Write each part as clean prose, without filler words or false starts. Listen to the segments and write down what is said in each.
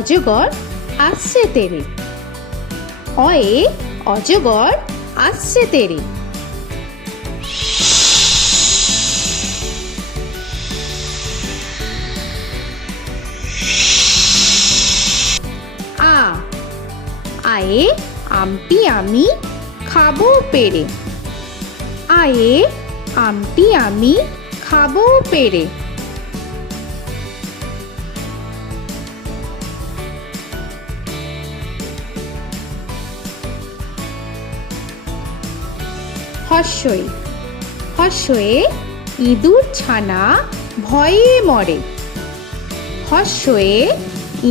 অজগর আসছে তেরে। অয়ে অজগর আসছে তেরে। আ আয়ে আমটি আমি খাবো পেরে। আয়ে আমটি আমি খাবো পেরে। হর্ষই হর্ষয়ে ইঁদুর ছানা ভয়ে মরে। হর্ষয়ে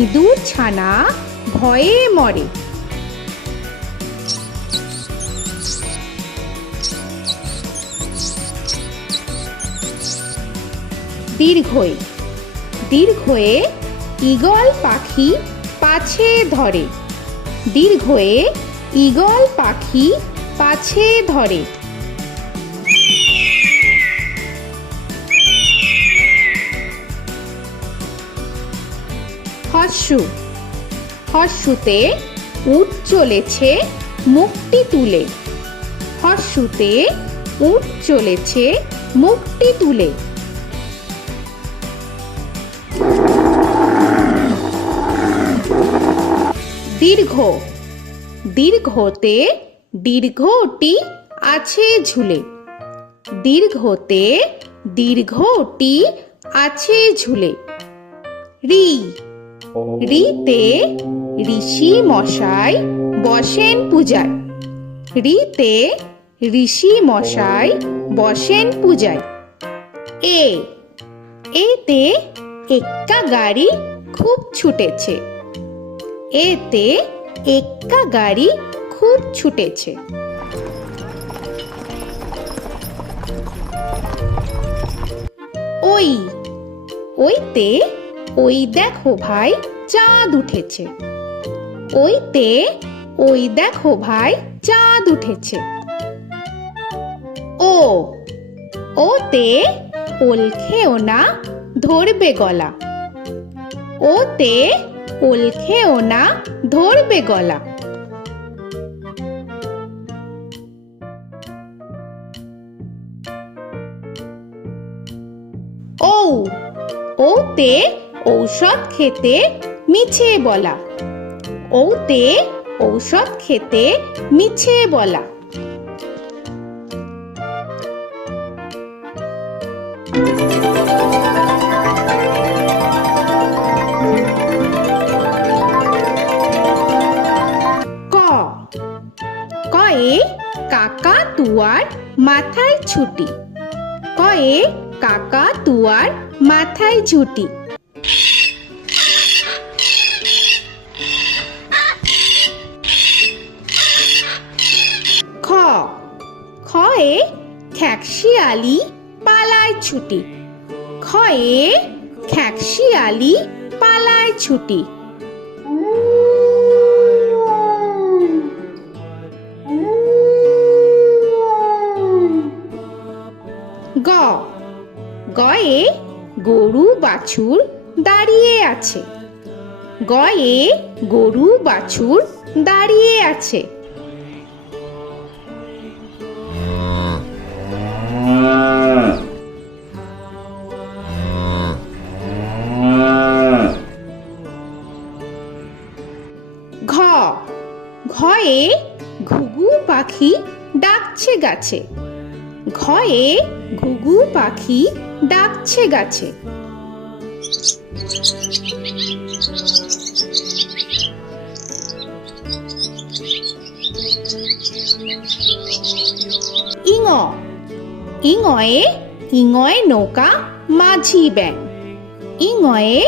ইঁদুর ছানা ভয়ে মরে। দীর্ঘই দীর্ঘয়ে ঈগল পাখি পাছে ধরে। দীর্ঘয়ে ঈগল পাখি পাছে ধরে। হর্ষু হর্ষুতে উট চলেছে মুখটি তুলে। হর্ষুতে উট চলেছে মুখটি তুলে। দীর্ঘ দীর্ঘতে দীর্ঘটি আছে ঝুলে। দীর্ঘতে দীর্ঘটি আছে ঝুলে। রি রিতে ঋষি মশাই বসেন পূজায়। রিতে ঋষি মশাই বসেন পূজায়। এ এতে এক্কা গাড়ি খুব ছুটেছে। এতে এক্কা গাড়ি খুব ছুটেছে। ওই ওইতে ওই দেখো ভাই চাঁদ উঠেছে। ওইতে ওই দেখো ভাই চাঁদ উঠেছে। ও ওতে ওল খেও না ধরবে গলা। ওতে ওল খেও না ধরবে গলা। ঔ ওতে ঔষধ খেতে মিছে বলা। ওতে ঔষধ খেতে মিছে বলা। ক কয়ে কাকা তুয়ার মাথায় ছুটি। কয়ে কাকা তুয়ার মাথায় ঝুটি। খ খয়ে খ্যাকশিয়ালি পালায় ছুটি। খয়ে খ্যাকশিয়ালি পালায় ছুটি। গ গয়ে গরু বাছুর দাঁড়িয়ে আছে। গয়ে গরু বাছুর দাঁড়িয়ে আছে। ঘ ঘয়ে ঘুঘু পাখি ডাকছে গাছে। ঘয়ে ঘুঘু পাখি ডাকছে গাছে। ইঙ ইঙয়ে ইঙয়ে নৌকা মাঝি ব্যাং। ইঙয়ে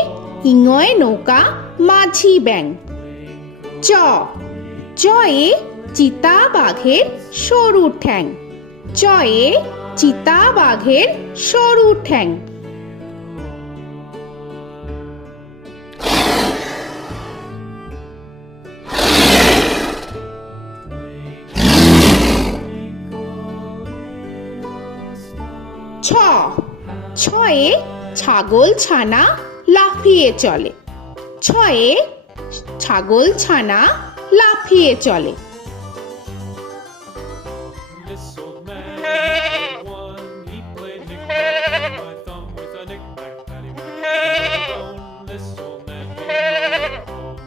ইঙয়ে নৌকা মাঝি ব্যাং। চ চয়ে চিতা বাঘের সরু ঠ্যাং। চয়ে চিতা বাঘের সরু ঠ্যাং। ছ ছয়ে ছাগল ছানা লাফিয়ে চলে। ছয়ে ছাগল ছানা লাফিয়ে চলে। This old man had one. He played knick-knack on my thumb with a knick-knack, paddywhack, this old man came home.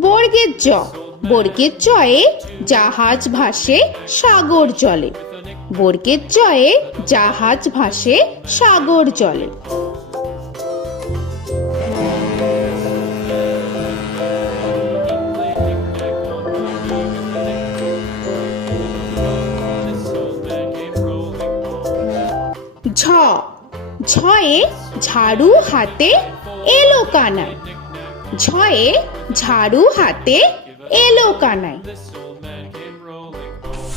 বর্গের জ, বর্গের জয়ে জাহাজ ভাসে সাগর জলে। বর্গের জয়ে জাহাজ ভাসে সাগর জলে। ঝ, ঝয়ে ঝাড়ু হাতে এলো কানাই। ঝয়ে ঝাড়ু হাতে এলো Kanai. This old man came rolling home.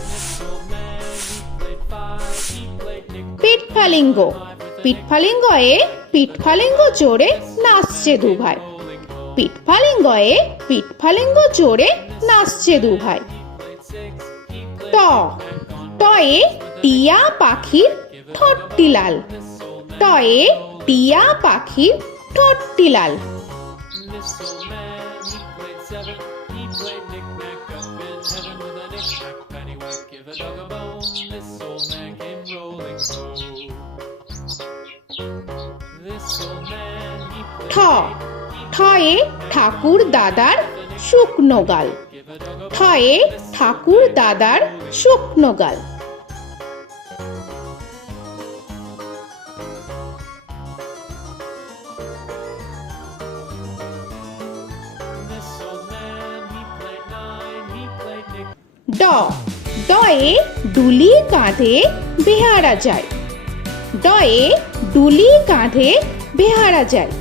This old man, he played five. He played knick-knack. পিঠফালিঙ্গ, পিঠফালিঙ্গয়ে পিঠফালিঙ্গ জোরে নাচছে দুভাই। পিঠফালিঙ্গয়ে পিঠফালিঙ্গ জোরে নাচছে দুভাই। ট, টয়ে টিয়া পাখির ঠোঁটটি লাল। টয়ে টিয়া পাখির ঠোঁটটি লাল। This old man, he played seven. He played knick-knack up in heaven with a knick-knack, paddywhack, give a dog a bone. This old man came rolling home. This old man, he ঠ, played ঠয়ে ঠাকুর দাদার শুকনো গাল। give a dog a ঠয়ে ঠাকুর দাদার শুকনো গাল। This old man, he played nine. He played knick. ড, ডয়ে ডুলি কাঁধে বেহারা যায়। ডয়ে ডুলি কাঁধে বেহারা যায়।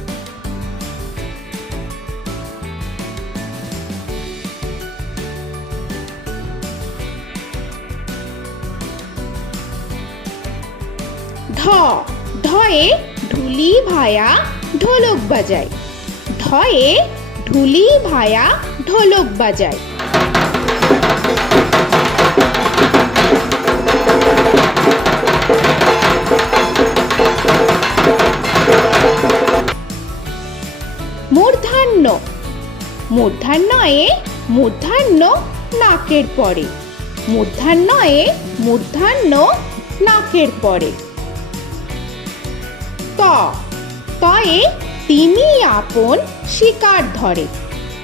ঢ, ঢয়ে ঢুলি ভায়া ঢোলক বাজায়। ঢয়ে ঢুলি ভায়া ঢোলক বাজায়। মূর্ধান্য, মূর্ধান্যয়ে মূর্ধান্য নাকের পরে। মূর্ধান্যয়ে মূর্ধান্য নাকের পরে। ত, তয়ে তিনি আপন শিকার ধরে।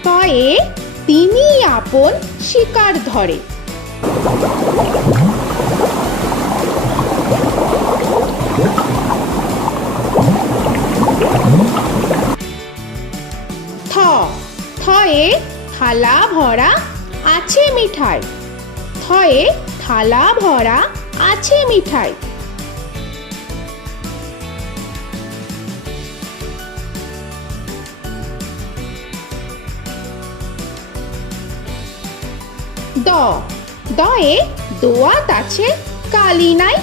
তয়ে তিনি আপন শিকার ধরে। থ, থয়ে থালা ভরা আছে মিঠাই। থয়ে থালা ভরা আছে মিঠাই। দ, দয়ে দোয়াত আছে কালি নাই।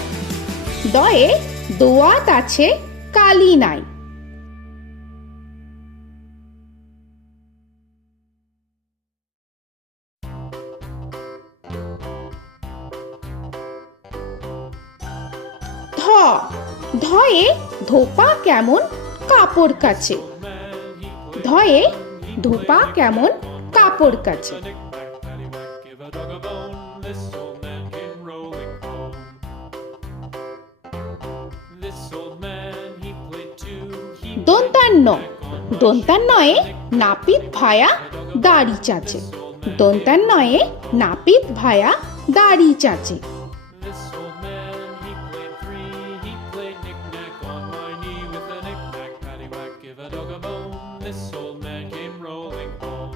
দয়ে দোয়াত আছে কালি নাই। ধ, ধয়ে ধোপা কেমন কাপড় কাচে। ধয়ে ধোপা কেমন কাপড় কাচে। Knick-knack, paddywhack, give a dog a bone. This old man came rolling home. This old man, he played two. He দন্তান্ন, দন্তান্নয়ে নাপিত ভায়া দাড়ি চাচে। দন্তান্নয়ে নাপিত ভায়া দাড়ি চাচে। This old man, he played three. He played knick-knack on my knee with a knick-knack, paddywhack, give a dog a bone. This old man came rolling home.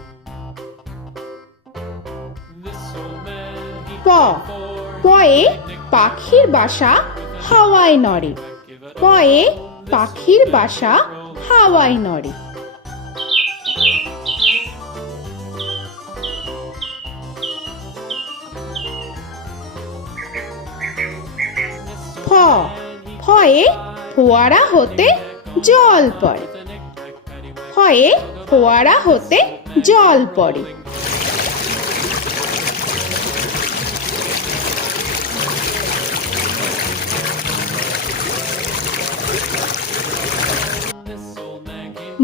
This old man, he প, played four. পয়ে পাখির বাসা হাওয়ায় নড়ে। পয়ে পাখির বাসা হাওয়ায় নড়ে। ফ, ফয়ে ফোয়ারা হতে জল পড়ে। ফয়ে ফোয়ারা হতে জল পড়ে।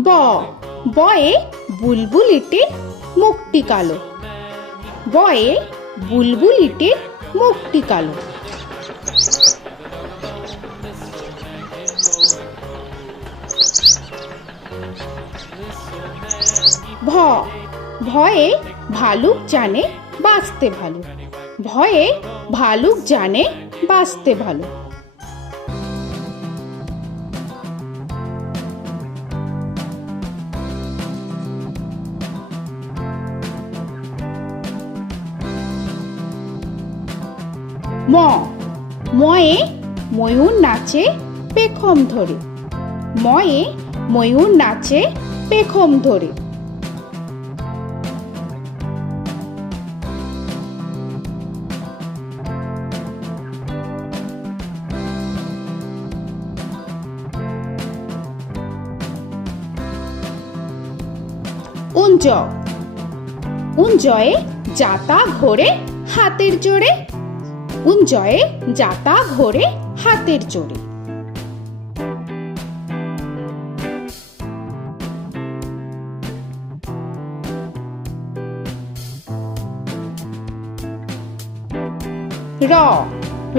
ব বয়ে বুলবুলিটির মুখটি কালো। বয়ে বুলবুলিটির মুখটি কালো। ভ ভয়ে ভালুক জানে বাঁচতে ভালো। ভয়ে ভালুক জানে বাঁচতে ভালো। ম ময়ে ময়ূর নাচে পেখম ধরে। ময়ে ময়ূর নাচে পেখম ধরে। উঞ্জ উঞ্জয়ে যাতা ঘোরে হাতের জোরে। উঞ্জয়ে যাতা ঘোরে হাতের জোরে। র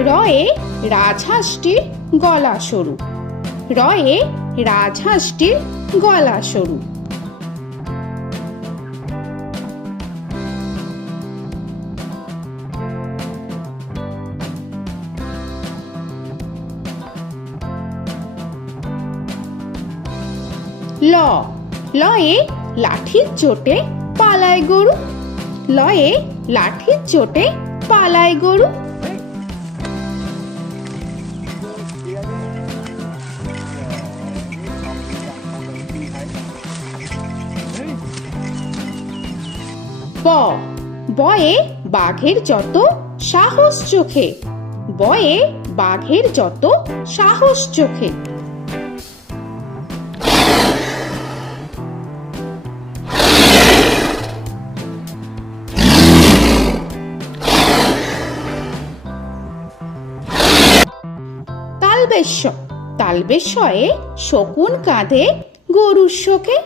রয়ে রাজহাঁসটির গলা সরু। রয়ে রাজহাঁসটির গলা সরু। ল লয়ে লাঠির চোটে পালায় গরু। লয়ে লাঠির চোটে পালায় গরু। ব বয়ে বাঘের যত সাহস চোখে। বয়ে বাঘের যত সাহস চোখে। তালবেশ্য তালবেশ্যয়ে শকুন কাঁধে গরুর শোকে।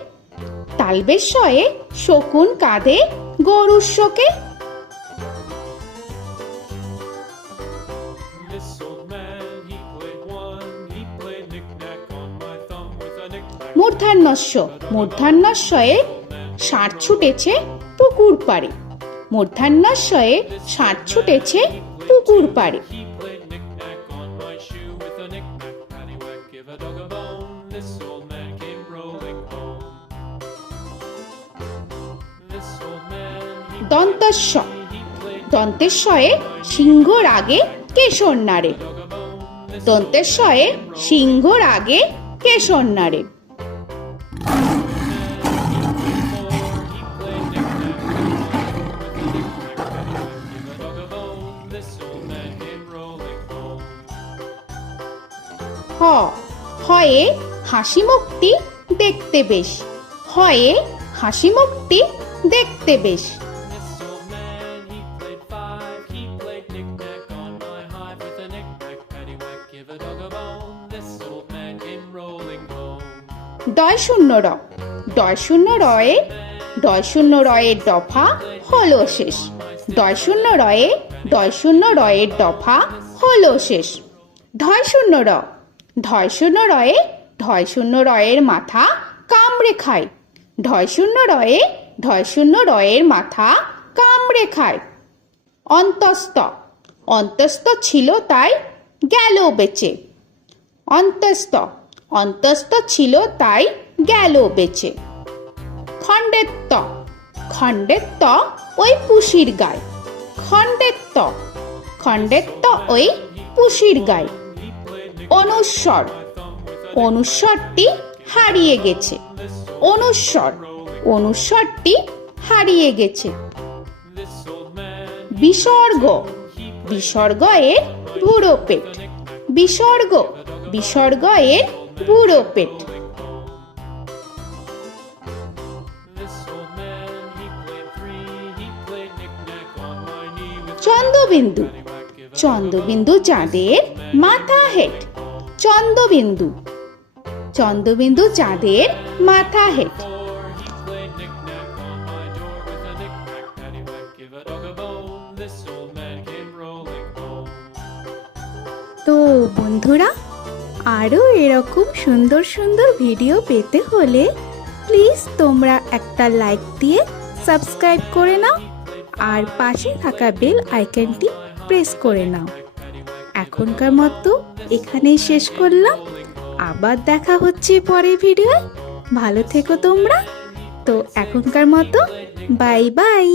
তালবেশ্যয়ে শকুন কাঁধে গরুর শোকে। This old man, he played one. He played knick-knack on my thumb with a knick-knack. মূর্ধন্যস্য মূর্ধন্যস্যয়ে ষাঁড় ছুটেছে পুকুর পাড়ে। মূর্ধন্যস্যয়ে ষাঁড় ছুটেছে পুকুর পাড়ে। He played knick-knack on my shoe with a knick-knack, paddywhack, give a dog a bone. This old man came rolling home. This old man, he দন্তস্য played দন্তেশ্বয়ে সিংহর আগে কেশর নাড়ে। dog a bone. This দন্তেশ্বয়ে সিংহর আগে কেশর নাড়ে। he played knick-knack on my door with a knick-knack, paddywhack, give a dog a bone. This old man came rolling home. হ হয়ে হাসি মুখটি দেখতে বেশ। হয়ে হাসি মুখটি দেখতে বেশ। This old man, he played five. He played knick-knack on my hive with a knick-knack, paddywhack, give a dog a bone. This old man came rolling home. ডয় শূন্য র ডয় শূন্য রয়ে ডয় শূন্য রয়ের দফা হলো শেষ। ডয় শূন্য রয়ে ডয় শূন্য রয়ের দফা হলো শেষ। ঢয় শূন্য র ঢয় শূন্য রয়ে ঢয় শূন্য রয়ের মাথা কামড়ে খায়। ঢয় শূন্য রয়ে ঢয় শূন্য রয়ের মাথা কামড়ে খায়। অন্তস্থ অন্তস্থ ছিল তাই গেল বেঁচে। অন্তস্থ অন্তস্থ ছিল তাই গেল বেঁচে। খণ্ডেত্ব খণ্ডেত্ব ওই পুষির গায়। খণ্ডেত্ব খণ্ডেত্ব ওই পুষির গায়। অনুস্বর অনুস্বরটি হারিয়ে গেছে। অনুস্বর অনুস্বরটি হারিয়ে গেছে। This old man, বিসর্গ বিসর্গ এর বুড়ো পেট। বিসর্গ বিসর্গ এর বুড়ো পেট। this old man, he played three. He played knick-knack on my knee with Chandrabindu paddywhack, give a Chandrabindu চাঁদের মাথা হেট। চন্দ্রবিন্দু চন্দ্রবিন্দু চাঁদের মাথা head. Before he played knick-knack on my door with a knick-knack, paddywhack, give a dog a bone. This old man came rolling home. তো বন্ধুরা, আরও এরকম সুন্দর সুন্দর ভিডিও পেতে হলে প্লিজ তোমরা একটা লাইক দিয়ে সাবস্ক্রাইব করে নাও আর পাশে থাকা বেল আইকনটি প্রেস করে নাও। এখনকার মতো এখানেই শেষ করলাম, আবার দেখা হচ্ছে পরের ভিডিও। ভালো থেকো তোমরা। তো এখনকার মতো বাই বাই।